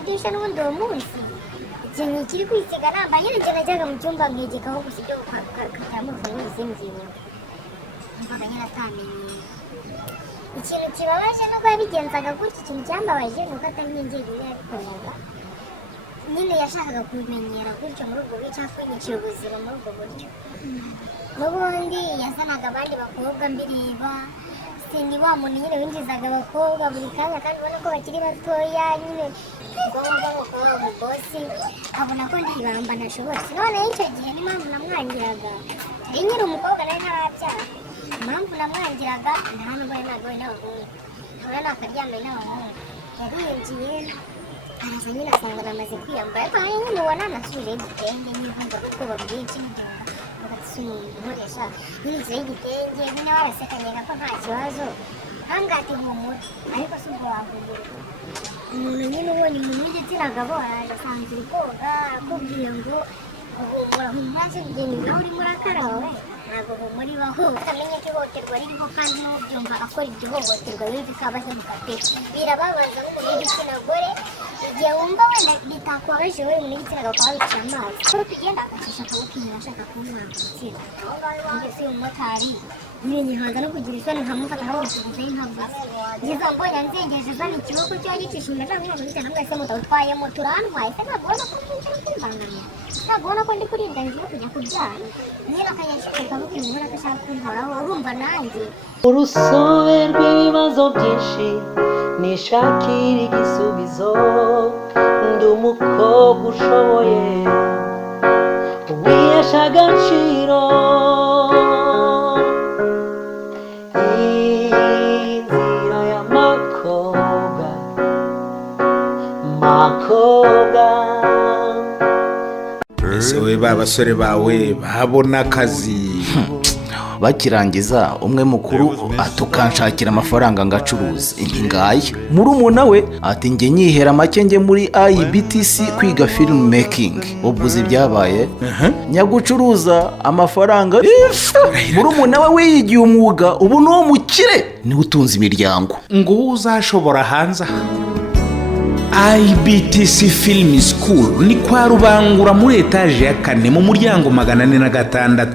idirishya n'ubundi uwo munsi ikintu kiri kwisiga namba nyine najyaga mu cyumba nkegekaho gusa ibyo katamuvuna n'izindi ngingo mbaga nyine atamenyeye ikintu kibabaje nuko yabigenzaga gutya ikintu cyambabaje nuko atari njyenyine yabikoraga nyine yashakaga kubimenyera gutyo muri ubwo buryo cyangwa kwinyicira ubuzima muri ubwo buryo n'ubundi yazanaga abandi bakobwa mbireba ni wa muntu nyine winjizaga abakobwa buri kanya kandi ubona ko bakiri batoya nyine ngombwa ngo kuba umubosi abona ko ndibamba ntashobotse noneho icyo gihe n'impamvu namwangiraga nyiri umukobwa nawe ntarabyara impamvu namwangiraga nta nubwo yari nagawe n'abahungu ntabwo nakaryamye n'abahungu yarinjiye araza nyine asanga bamaze kwiyambara ariko hari nyine ubona anasubije igitenge n'ivunga ubwoba bwinshi nkoresha n'inzu y'igitenge nyine warasekanyega ko nta kibazo ntangate humura ariko si ubwo wahugurwa umuntu nyine ubonye umuntu w'igitsina gabo araje asanze uri koga akubwiye ngo uhumura humuraze kugenda nawe urimo urakarawe ntabwo humura ibaho utamenye ko ihohoterwa ririho kandi n'ubyumva akora iryo hohoterwa yumva ikabaze mu gateka birababaza nk'umuntu w'igitsina gore igihe wumva wenda bitakubabaje wowe umuntu w'igitsina gabo ukaba wicaye amazi ko tugenda agacisha akaboko inyuma ashaka kumwambukira mbese uyu mumotari nyine nyihanza no kugira isoni nkamufata nkamusubizayo nkavuze ngeze mbonye nzengeje zana ikiboko cyo yagicisha imbere nta mwana w'igitsina mwese mutawutwaye moto urantwaye se ntabwo ubona ko mbangamira ntabwo ubona ko ndi kurinda ngiye kujya kubyara nyine akanyashyize akaboko inyuma ko ashaka kunkoraho urumva nanjye urusobe rw'ibibazo byinshi nishakira igisubizo ndi umukobwa ushoboye wihesha agaciro inzira y'amakobwa ese we ba basore bawe babona akazi bakirangiza umwe mukuru atukanshakira amafaranga ngacuruza ngaya murumuna we ati njye nyihera make njye muri IBTC kwiga film making ubwo byabaye nyagucuruza amafaranga murumuna we wiyigiye umwuga ubu no mukire ni utunze imiryango ngo uzashobora hanze IBTC Film School ni kwa Rubangura muri etaje ya 4 mu muryango 406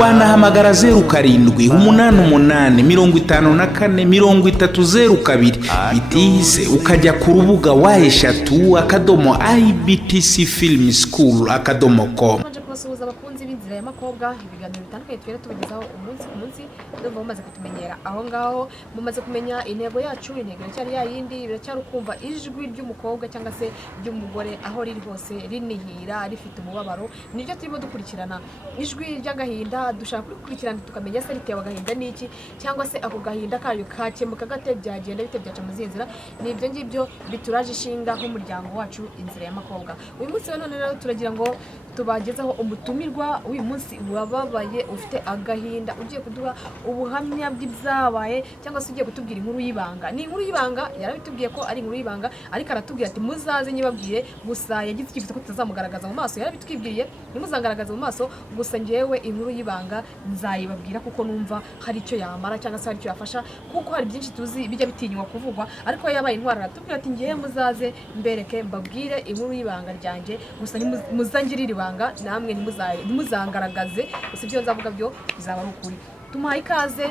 wanahamagara 0788545302 bitise ukajya ku rubuga wa3.ibtcfilmschool.com. kubasuhuza abakunzi b'inzira y'amakobwa ibiganiro bitandukanye twere tubagezaho umunsi ku munsi ndumva mumaze kutumenyera aho ngaho mumaze kumenya intego yacu intego cyari yayindi biracyari kumva ijwi ry'umukobwa cyangwa se ry'umugore aho riri hose rinihira rifite umubabaro niryo turimo dukurikirana ijwi ry'agahinda dushaka kurikurikirana tukamenya se ritewe agahinda niki cyangwa se ako gahinda kayo kakemuka gate byagenda bite byaca mu zinzira nibyo ngibyo bituraje ishinga nk'umuryango wacu inzira y'amakobwa uyu munsi none rero turagira ngo tubagezaho umutumirwa uyu munsi wababaye ufite agahinda ugiye kuduha ubuhamya bw'ibyabaye cyangwa se ugiye kutubwira inkuru y'ibanga ni inkuru y'ibanga yarabitubwiye ko ari inkuru y'ibanga ariko aratubwira ati muzaze nyibabwire gusa yagize ikibazo ko tutazamugaragaza mu maso yarabitwibwiye nimuzangaragaza mu maso gusa ngewe inkuru y'ibanga nzayibabwira kuko numva hari icyo yamara cyangwa se hari icyo yafasha kuko hari byinshi tuzi bijya bitinywa kuvugwa ariko yabaye intwara aratubwira ati ngewe muzaze mbereke mbabwire inkuru y'ibanga ryanjye gusa muzangirire ibanga namwe ntimuzangaragaze gusa ibyo nzavuga byo bizaba ari ukuri tumuhaye ikaze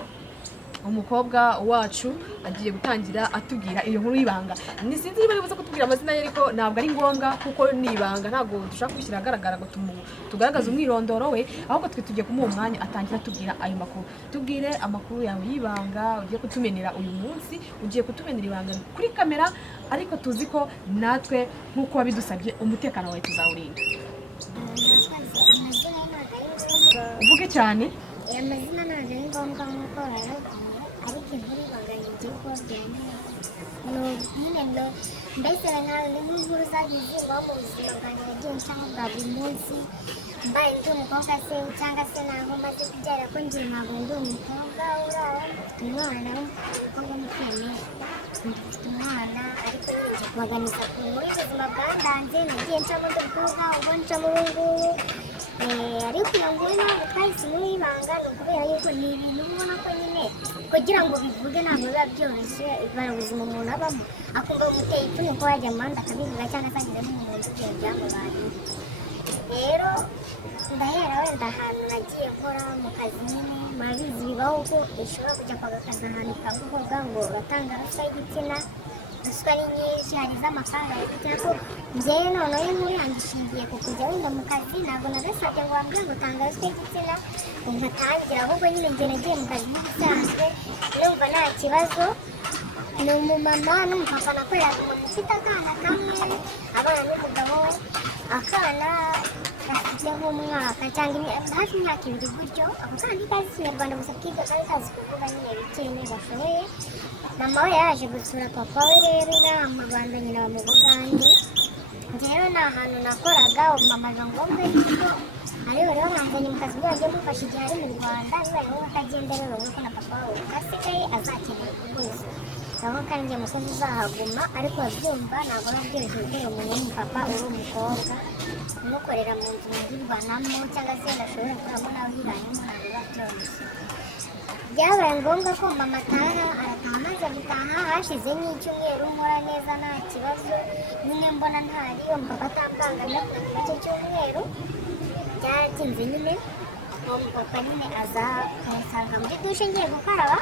umukobwa wacu agiye gutangira atubwira iyo nkuru y'ibanga nisinzi niba bivuze kutubwira amazina ye ariko ntabwo ari ngombwa kuko ni ibanga ntabwo dushaka kwishyira agaragara ngo tugaragaze umwirondoro we ahubwo twe tugiye kumuha umwanya atangira atubwira ayo makuru tubwire amakuru yawe y'ibanga ugiye kutumenera uyu munsi ugiye kutumenera ibanga kuri kamera ariko tuzi ko natwe nk'uko wabidusabye umutekano wawe tuzawurinda uvuge cyane amazina ntabwo ari ngombwa nk'uko barababwiye ariko inkuru ibanga ngiye kubabwira nyine mbese ni nk'inkuru zagiye zingwaho mu buzima bwanjye nagiye ncamo bwa buri munsi mbaye ndi umukobwa se cyangwa se naho maze kubyara ko ngiye ntabwo ndi umukobwa uraho mfite umwana w'umukobwa mukwemeye mfite umwana ariko ngiye kubaganiza ku nkuru y'ubuzima bwandanze nagiye ncamo ndabwuga ubwo ncamo ubu ngubu ariko iyo nguru ntabwo twahise n'ibanga ni ukubera yuko ni ibintu ubona ko nyine kugira ngo bivuge ntabwo biba byoroshye ibara ubuzima umuntu abamo akumva bumuteye ipfunwe ko yajya mu muhanda akabivuga cyangwa se ageze n'umuntu ugiye byamubayeho. Rero ndahera wenda ahantu nagiye nkora mu kazi nyine murabizi bibaho ko ushobora kujya kwaga akazi ahantu ukavuga ngo uratanga ruswa y'igitsina, ruswa ni nyinshi hari iz'amafaranga y'igitsina ko njyewe noneho inkuru yanjye ishingiye ku kujya wenda mu kazi ntabwo nagasabye ngo bambwire ngo tanga ruswa y'igitsina ngo ngatangira, ahubwo nyine njye nagiye mu kazi nk'ibisanzwe numva nta kibazo. Ni umumama n'umupapa nakoreraga umuntu ufite akana kamwe, abana n'umugabo, akana gafite nk'umwaka cyangwa hafi imyaka 2 gutyo, ako kana kazi ikinyarwanda gusa kiga kari kazi kuvuga nyine bikiri bashoboye. Mama we yaje gusura papa we rero inaha mu Rwanda nyina wa mu Bugande. Njyewe ni ahantu nakoraga mama aza ngombwa yuko ariho rero mwanzanye mu kazi bwajya mufasha igihe ari mu Rwanda bibaye ngombwa ko agenda rero ko na papa we asigaye azakenera kuguza aho kandi njye musozi uzahaguma, ariko babyumva ntabwo babyoroshye gukora umuntu w'umupapa uri umukobwa umukorera mu nzu mugirwanamo cyangwa se ndashobora kuramo nawe uhiranyemo ntabwo biba byoroshye. Byabaye ngombwa ko mama ataha, arataha amaze gutaha hashize nk'icyumweru nkora neza nta kibazo nyine mbona ntari uwo mupapa atambangamira kuva icyo cyumweru byaratinze nyine uwo mupapa nyine aza kumusanga muri dushe ngiye gukaraba.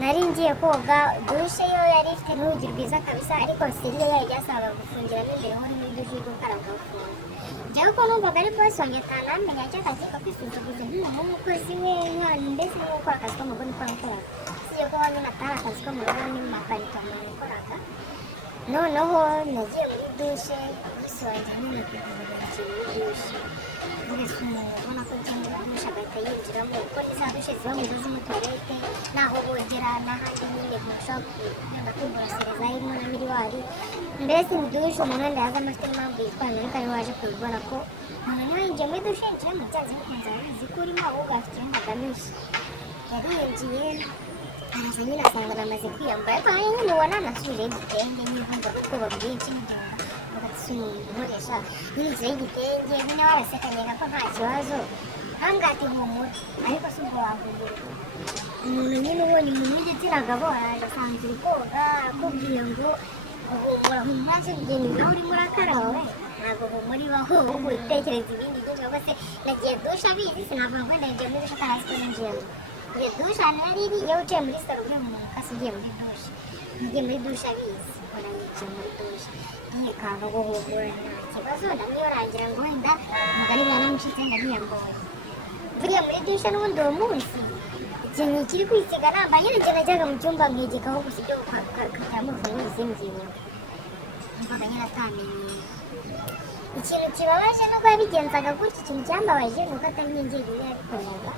Nari ngiye koga dushe yo yari ifite n'urugi rwiza kabisa, ariko siriyo yari yasabaga gufungiramo imbere ho muri dushe yo gukaraba ugafunga. Njyewe ko numvaga ari bosi wanjye atanamenya cy'akazi ko kwisuzuguza nk'umuntu w'umukozi we nk'ahantu mbese nko gukora akazi ko mu rugo niko nakoraga, usibye ko nyine atari akazi ko mu rugo n'amakarito nakoraga. Noneho nagiye muri dushe bosi wanjye nyine kugurira ikintu muri dushe mbese umuntu ubona ko cyangwa muri dushe agahita yinjiramo kuko ni za dushe ziba mu ngo z'umutuwarete n'aho bogera n'ahandi nyine mushobora kugenda kwiborosereza harimo na miriwari. Mbese ni dushe umuntu wenda yazamo afite impamvu yitwara ariko ari waje kubibona ko umuntu niba yinjiye muri dushe yinjiramo byanze bikunze arabizi ko urimo ahubwo afite ibintu agamije. Yari yinjiye araza nyine asanga namaze kwiyambara, ariko hari nyine ubona nasubije igitenge n'ivunga ubwoba bwinshi n'igenda nkoresha n'inzu y'igitenge nyine warasekanyega ko nta kibazo ntambwe ati humura, ariko si ubwo wahumura umuntu nyine ubonye umuntu w'igitsina gabo araje asanga uri koga arakubwiye ngo humura humura se ugenda nawe urimo urakaraba we ntabwo humura ibaho ahubwo utekereza ibindi byinshi ahubwo se nagiye dushe abizi sinavuga ngo wenda nagiye muri dushe atarazi ko ninjiyemo. Iyo dushe ahantu yari iri iyo uciye muri salo ugiye mu muntu ukase ugiye muri dushe ugiye muri dushe abizi ubona yicaye muri dushe yikanga ngo humura nta kibazo ndamwiyorangira ngo wenda umugani bwanamucitse ndamwiyamboye mvuye muri dushe n'ubundi uwo munsi ikintu kiri kwisiga namba nyine njye najyaga mu cyumba nkegekaho gusa ibyo katamuvuna n'izindi mvaga nyine atamenyeye. Ikintu kibabaje nuko yabigenzaga gutya, ikintu cyambabaje nuko atari njyenyine yabikoraga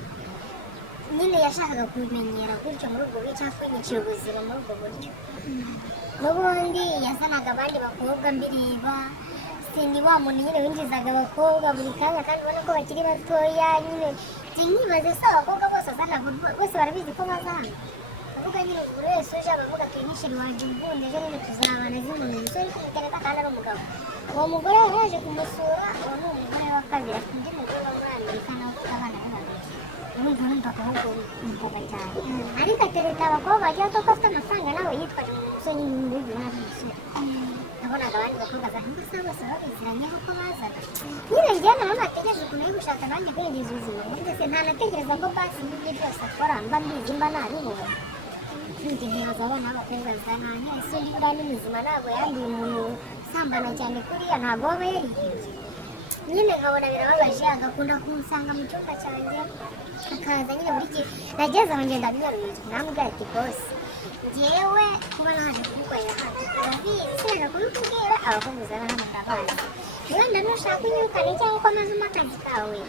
nyine yashakaga kubimenyera gutyo muri ubwo buryo cyangwa kwinyicira ubuzima muri ubwo buryo. N'ubundi yazanaga abandi bakobwa mbireba, sindi wa muntu nyine winjizaga abakobwa buri kanya kandi ubona ko bakiri batoya nyine nkibaze se abakobwa bose azana bose barabizi ko bazana avuga nyine buri wese uje abavuga twinishiri waje ubundi ejo nyine tuzabana z'umuntu umusore uri kumutereta kandi ari umugabo. Uwo mugore yari yaje kumusura, uwo ni umugore wa kabiri afite undi mugore wo muri Amerika nawe ufite abana be babiri. Urumva numvaga ahubwo umukobwa cyane ariko atereta abakobwa bagiye bato ko afite amafaranga nawe yitwaje mu musore nyine muri n'abisore. Nabonaga abandi bakobwa za nkuko se bose babiziranyeho ko bazaga nyine njyewe nawe nategereje ukuntu yo gushaka nanjye kwinjiza ubuzima mbese ntanatekereza ko basi n'ibyo byose akora mba mbizi mba nabibona. Njye ntibaza abana b'abakobwa zananye ese undi buriya ni muzima ntabwo yanduye umuntu usambana cyane kuriya ntabwo waba yarihebye nyine nkabona birababaje agakunda kunsanga mu cyumba cyanjye akaza nyine buri gihe nageze aho ngenda binyarwanda namubwira ati bose njyewe kuba naje kugukorera hano urabizi sinaga kubikubwira abakobwa uzana hano ndabazi wenda nushaka unyirukane cyangwa ukomeze akazi kawe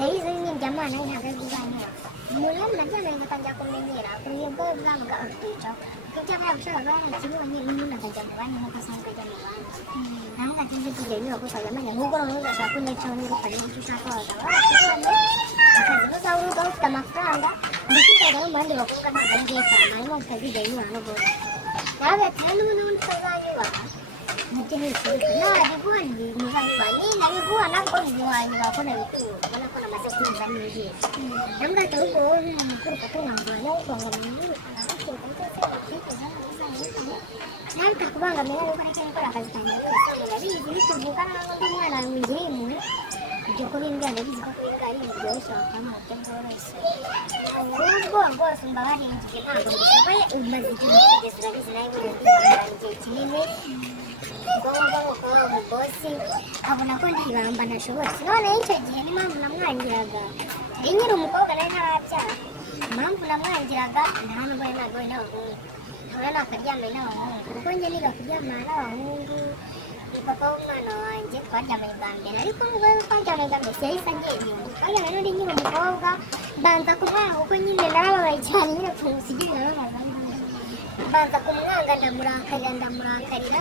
yabize nyine njyamana ntabwo ari buzanyura umuntu iyo munabyamanye ngatangira kumenyera kuruye bwo bwamuga akatwicaho kuko ibyo aba yagushakaga yarakibonye n'umuntu akajya mu bandi nk'uko asanzwe ajya mu bandi nawe ngageze kugera inyubako ukajyamenya nk'ubwo noneho udashaka unyicaho nirukane n'icyo ushaka wagaba warakibonye akazi n'uzaba urugaho ufite amafaranga ndetse ukajya no mu bandi bakobwa ntabwo ari ngiye kwama harimo utazigera inyura no bose nawe ati n'ubundi utazanyubaha nabyo ni ikibazo nabiguha ntibizabikora nabiguha nabwo biziwanye bakona bituro ubona ko namaze kuza n'ijisho nabwo ahubwo wowe nk'umuntu ukuru ukatunganya usanga mu nyungu nawe bitakubangamira nuko nacyo gukora akazi kanjye kose urabizi bituvugana n'undi mwana wingiriye impuhwe ibyo ko bimbwira ndabizi ko kubibwa ari ibintu byoroshye wakora mu buryo bworoshye ubwo rwose mbabarengeje ntabwo mbishoboye umaze igihe kugeza urabizi nawe buriya igihe kinini ubwonko bw'umukobwa umugozi abona ko ndibamba ntashobotse noneho icyo gihe n'impamvu namwangiraga iyo nyiri umukobwa nawe ntarabyara impamvu namwangiraga nta nubwo yari nagawe n'abahungu ntabwo nakaryamanye n'abahungu kuko njye niga kuryamana n'abahungu ni papa w'umwana wanjye twaryamanye bwa mbere ariko nubwo twaryamanye bwa mbere yahise agenda twaryamanye n'undi nyiri umukobwa mbanza kumwanga kuko nyine narababaye cyane nyine tumusigirira babaza mbanza kumwanga ndamurakarira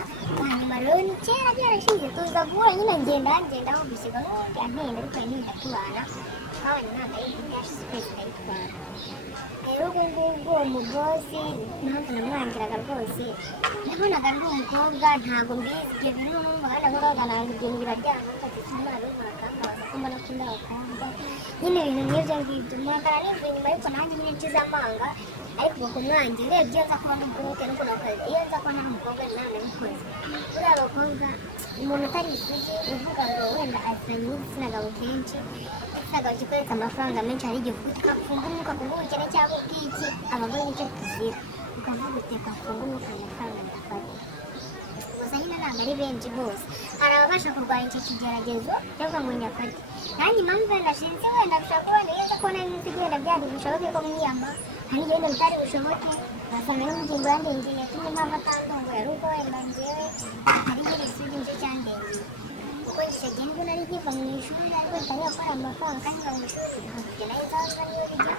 hanyuma rero ni kera byarashize tuza guhura nyine ngenda aho gusiga n'ubundi antenda ariko ntinda tubana twabanye ntabwo ari byashize ukwezi ndayitwara rero ubwo ngubwo uwo mugozi impamvu namwangiraga rwose nabonaga ndi umukobwa ntabwo mbizi ibyo bintu numvaga ndavugaga ntabwo ibyo bintu biraryana mfatise umwana w'umurakamba ko mbona ko ndi abakobwa nyine ibintu nk'ibyo ngibyo umurakara nimvuye inyuma ariko nanjye nyine nshize amanga ariko ubwo kumwangira urebye iyo nza kuba ndi umukobwa nuko nakazi iyo nza kuba nari umukobwa ntabwo nabikoze buriya abakobwa umuntu utari isugi uvuga ngo wenda azanye n'igitsina gabo kenshi igitsina gabo gikoresha amafaranga menshi hari igihe uvuga ukafunga umwuka ku bw'ubukene cyangwa ubwiki abagore nicyo tuzira ukavuga uti ukafunga umwuka amafaranga ndafata gusa nyine ntabwo ari benshi bose hari ababasha kurwanya icyo kigeragezo cyangwa ngo nyafate nanjye impamvu wenda shinze wenda bishobora kuba wenda iyo nza kubona iminsi igenda byari bushoboke ko mwiyama hari igenda bitari bushoboke wasanga n'umugingo yandengeye yatumye impamvu atandunguye ari uko wenda njyewe hari nyiri isugi nicyo cyandengeye kuko icyo gihe nibwo nari nkiva mu ishuri ariko ntari gukora amafaranga kandi nkiva mu ishuri nkafite nayo nzaza niyo bijya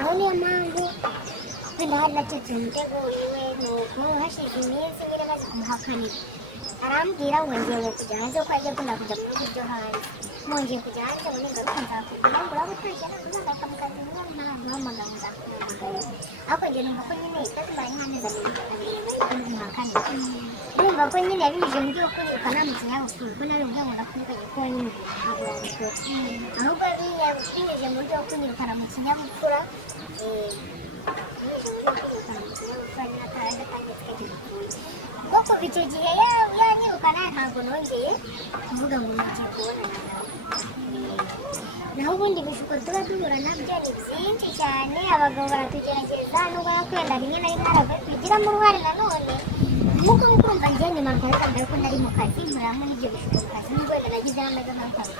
aho niyo mpamvu wenda hari nacitse umutego wiwe nuko hashize iminsi nyine maze kumuhakanira arambwira ngo ngiye kujya hanze kuko agiye akunda kujya mu bihugu byo hanze mwongeye kujya hanze ngo ningaruka nzakubwira ngo uraba utashye uzagaruka mu kazi ntabwo uhamagara nzakuhamagara ariko njye numva ko nyine itatumara nk'amezi abiri bari kumuhakanira numva ko nyine yabinyujije mu byo kwiruka nta mu kinyabupfura kuko nari umwe mu nakwirukanye ko nyine ntabwo wabikora ahubwo binyujije mu buryo bwo kunyirukana mu kinyabupfura kuko kuva icyo gihe yanyirukana ntabwo nongeye kuvuga ngo ngiye kubonana naho ubundi ibishuko tuba duhura nabyo ni byinshi cyane abagabo baratugerageza nubwo yakwenda rimwe na rimwe aravuye kubigiramo uruhare nanone nk'uko mukumva njye nyuma ngaragara ko nari mu kazi muramo n'ibyo bishuko mu kazi nubwo wenda nagizeho ameze nk'aho kazi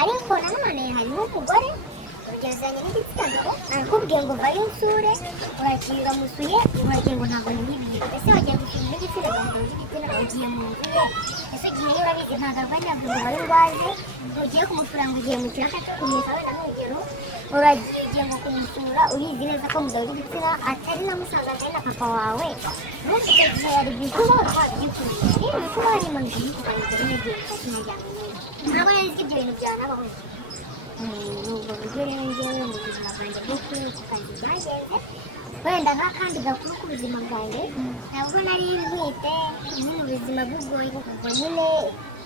ariko nanone harimo umugore ugezanye n'igitsina gabo arakubwiye ngo vayo unsure urakira musuye uragira ngo ntabwo nibiye ese wagiye gusura n'igitsina gabo n'igitsina gabo ugiye mu nzu ye ese ugiye rero urabizi ntabwo arwanya ngo wari ngwaje ugiye kumusura ngo ugiye mu kiraka cyo kumesa wenda n'urugero uragiye ngo kumusura ubizi neza ko mugabo w'igitsina atari na musaza na papa wawe n'ubu icyo gihe yari bwikuba by'ukuri rero bikuba hari impanuka y'ukubanyiriza n'igihe cy'umuryango ntabwo nari nzi ibyo bintu byanabaho ubwo buryo rero njyewe mu buzima bwanjye bwo ku kazi byagenze wenda nk'akandi gakuru k'ubuzima bwanjye ntabwo nari ntwite nyine ubuzima bugoye kuva nyine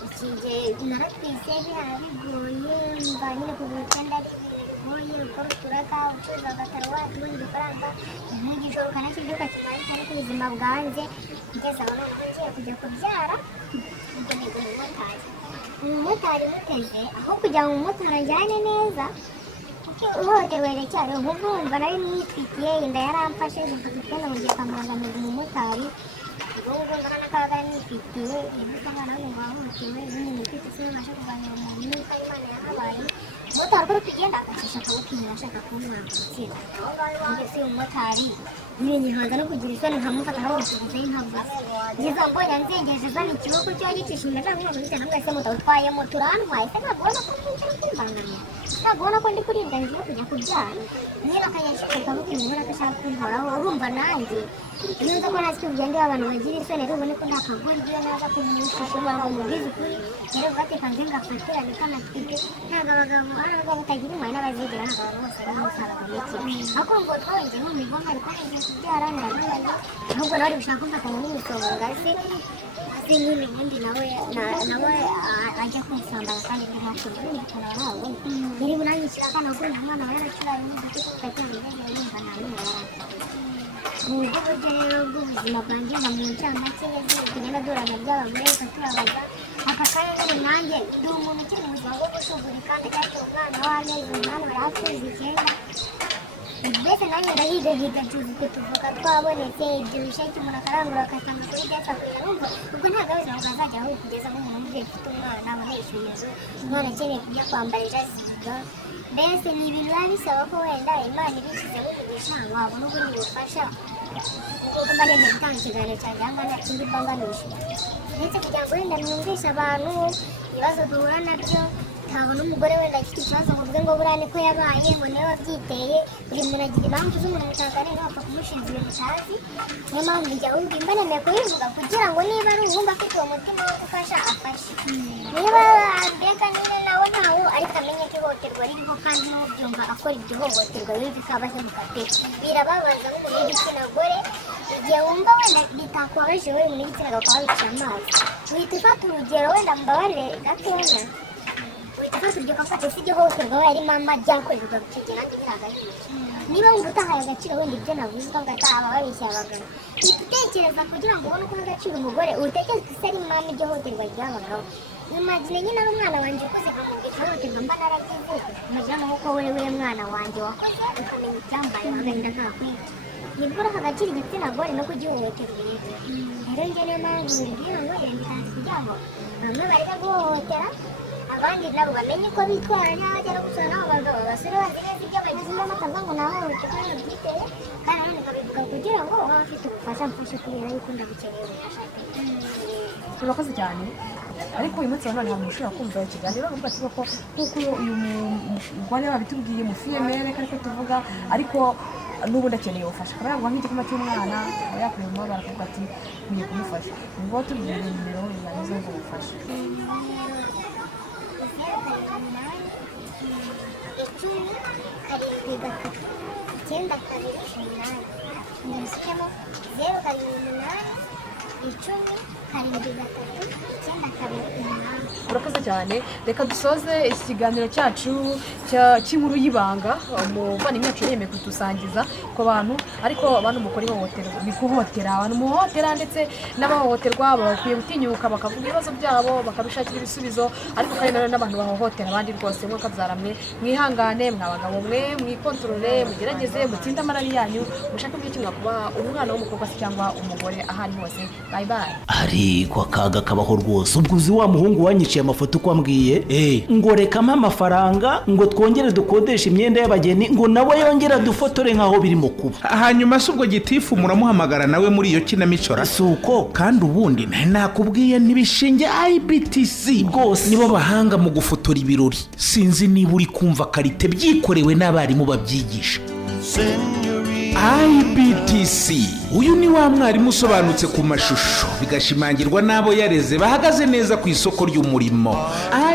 iki gihe naratwise bigoye mva nyine kugura icyenda ari bigoye ukora uturaka ucuruza agataro wacu ubona udufaranga nk'igishoro ukanakibyuka kimara cyane ko ubuzima bwanjye kugeza aho noneho ngiye kujya kubyara ibyo ntego umumotari muteze aho kugira ngo umumotari ajyane neza kuko ihohoterwa riracyari nk'ubu wumva nari mwitwikiye inda yaramfashe mfata utwenda ngo ngiye kwa muganga mpeza umumotari ubwo ngubwo mbona n'akaga nifitiye ibibuza umwana w'umuntu wahohotewe ibindi nifite sinabasha kuganira umuntu n'uko Imana yahabaye umumotari uko uri kugenda agacisha akaboko inyuma ashaka kumwambukira mbese uyu mumotari ntihanza no kugira isoni nkamufata nkamusubizayo impamvu ngeze aho mbonye nzengeje zana ikiboko cyo gicisha imbere ntabwo ntabwo bitewe na mwese mutawutwayemo turantwaye se ntabwo ubona ko nticara kumbangamira ntabwo ubona ko ndi kuribwa ngiye kujya kubyara nyine akanyashyira akaboko inyuma agashaka kunkoraho urumva nanjye iyo nza ko ntazi kugenda abantu bagira isoni rero ubone ko nta kagore igihe naza kumushisha ngo mubwize ukuri rero ugateka nze ngafatirane kanatwite ntabwo abagabo hari abagabo batagira impuhwe n'abazigera ntabwo abantu bose ari umusaraba mike ariko ngo twawenge nko mu mibonano ariko ngiye kubyara ndababaye ahubwo nawe uri gushaka kumfatanya n'imisonga ngazi ndetse nyine ubundi nawe ajya kwisambara kandi ndi makuru nyine ukabona nawe nyiri buranyishyura akana ko nta mwana we yaracuranye n'igiti kuko acyamugeze yumva nta n'umwe mu buryo buryo rero bw'ubuzima bwanjye mba mu ncamake tugenda duhorana by'abagore tukatubabaza aka kanya nyine nanjye ndi umuntu ukeneye ubuzima bwo gusuzugura kandi afite umwana w'amezi umunani bari hafi y'ukwezi icyenda mbese nanjye ndahigahiga ncuza utwo tuvoka twabonetse ibyo bisheke umuntu akarangura agatanga kuri byatsi akurira urumva ubwo ntabwo ari ubuzima bwazajya aho kugeza nk'umuntu umubyeyi ufite umwana abonesheje inzu umwana akeneye kujya kwambara ijaziga mbese ni ibintu biba bisaba ko wenda imana ibishyizeho kugisha wabona ubundi bufasha kuko mba ndende gutanga ikiganiro cyanjye aha ngaha nta kindi mba ngamije ndetse kugira ngo wenda mwumvishe abantu ibibazo duhura nabyo ntabona umugore wenda afite ikibazo ngo uvuge ngo buriya niko yabaye ngo niwe wabyiteye buri muntu agira impamvu z'umuntu mutaganira wapfa kumushinja ibintu utazi niyo mpamvu njya wumva imba nemeye kubivuga kugira ngo niba ari uwumva afite uwo mutima wo gufasha afashe niba mbega niba nawe ntawo ariko amenye ko ihohoterwa ririho kandi n'ubyumva akora iryo hohoterwa yumva ko aba ahemuka birababaza nk'umuntu w'igitsina gore igihe wumva wenda bitakubabaje wowe umuntu w'igitsina gabo ukaba wica amazi uhita ufata urugero wenda mbabarire gatoya uhita uryo kafata si ihohoterwa we ari mama byakorerwa gucegera nanjye biragahiye niba wumva utahaye agaciro wenda ibyo navuze ukavuga ati aba babeshya abagabo uhita utekereza kugira ngo ubone uko uha agaciro umugore utekereza ko isi ari mama iryo hohoterwa ry'abagabo imagine nyine ari umwana wanjye ukoze nkamubwira ihohoterwa mba naragize imagine amaboko we mwana wanjye wakoze ukamenya ibyambaye agahinda ntakwiye nibwo uraha agaciro igitsina gore no kugihohoterwa rero njye niyo mpamvu mubwira ngo yandikazi kugira ngo bamwe bareka guhohotera abandi nabo bamenye ko bitwara n'abajya no gusura n'abo bagabo basore bazi neza ibyo bagizemo bakavuga ngo nahohoterwa n'abyiteye kandi nanone kabivuga kugira ngo waba afite ubufasha mfashe kubera yuko ndabukeneye ubufasha turakoze cyane ariko uyu munsi wa none ntabwo ushobora kumva ikiganiro bavuga ati koko nk'uko uyu mugore babitubwiye mu fiyemere ariko tuvuga ariko n'ubu ndakeneye ubufasha akaba yaguha nk'igikoma cy'umwana akaba yakureba umubabaro akavuga ati nkwiye kumufasha nibwo tubwire nimero zanyuze ngo umufashe karindwi gatatu icyenda kabiri umunani ndabishyiramo 0 7 8 karindwi gatatu icyenda kabiri umunani. urakoze cyane reka dusoze ikiganiro cyacu cy'inkuru y'ibanga umuvandimwe yacu yemeye kudusangiza ku bantu ariko abantu mukora ihohoterwa bikuhotera abantu muhotera ndetse n'abahohoterwa bakwiye gutinyuka bakavuga ibibazo byabo bakabishakira ibisubizo ariko kandi nanone n'abantu bahohotera abandi rwose mwakabyaramwe mwihangane mwabagabo mwe mwikontorore mugerageze mutsinde amarari yanyu mushake uburyo mwakuba umwana w'umukobwa cyangwa umugore aho ari hose bye bye. ariko akaga kabaho rwose ubwo uzi wa muhungu wanyiciye amafoto uko ambwiye ngo rekamo amafaranga ngo twongere dukodeshe imyenda y'abageni ngo nawe yongera dufotore nk'aho birimo kuba hanyuma se ubwo gitifu muramuhamagara nawe muri iyo kinamicora si uko kandi ubundi nakubwiye ntibishinge IBTC rwose nibo bahanga mu gufotora ibirori sinzi niba uri kumva karite byikorewe n'abarimu babyigisha. IBTC uyu ni wa mwarimu usobanutse ku mashusho bigashimangirwa n'abo yareze bahagaze neza ku isoko ry'umurimo.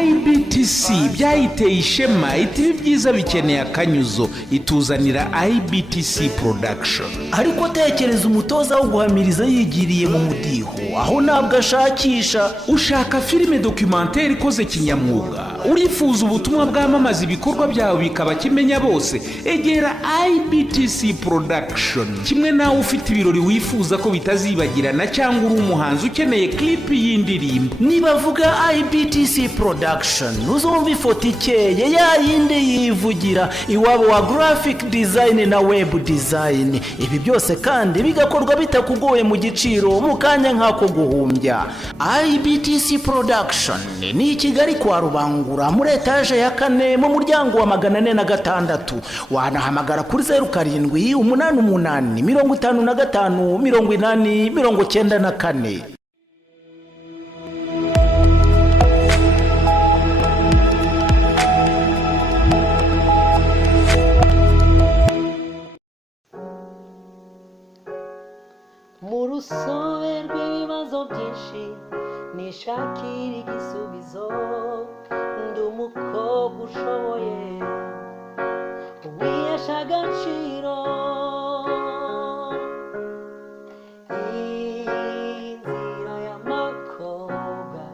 IBTC byayiteye ishema iti byiza bikeneye akanyuzo ituzanira IBTC production. ariko tekereza umutoza wo guhamiriza yigiriye mu mudiho aho ntabwo ashakisha. ushaka filime documentaire ikoze kinyamwuga urifuza ubutumwa bwamamaza ibikorwa byawe bikaba kimenya bose egera IBTC production. kimwe nawe ufite ibirori wifuza ko bitazibagirana cyangwa uri umuhanzi ukeneye clip y'indirimbo nibavuga IBTC production uzumva ifoto ikeye ya yindi yivugira iwabo wa graphic design na web design. ibi byose kandi bigakorwa bitakugoye mu giciro mu kanya nk'ako guhumbya. IBTC production ni i Kigali kwa Rubangura muri etaje ya 4 mu muryango wa 406. wanahamagara kuri 0788558094. mu rusobe rw'ibibazo byinshi nishakira igisubizo ndi umukobwa ushoboye wihesha agaciro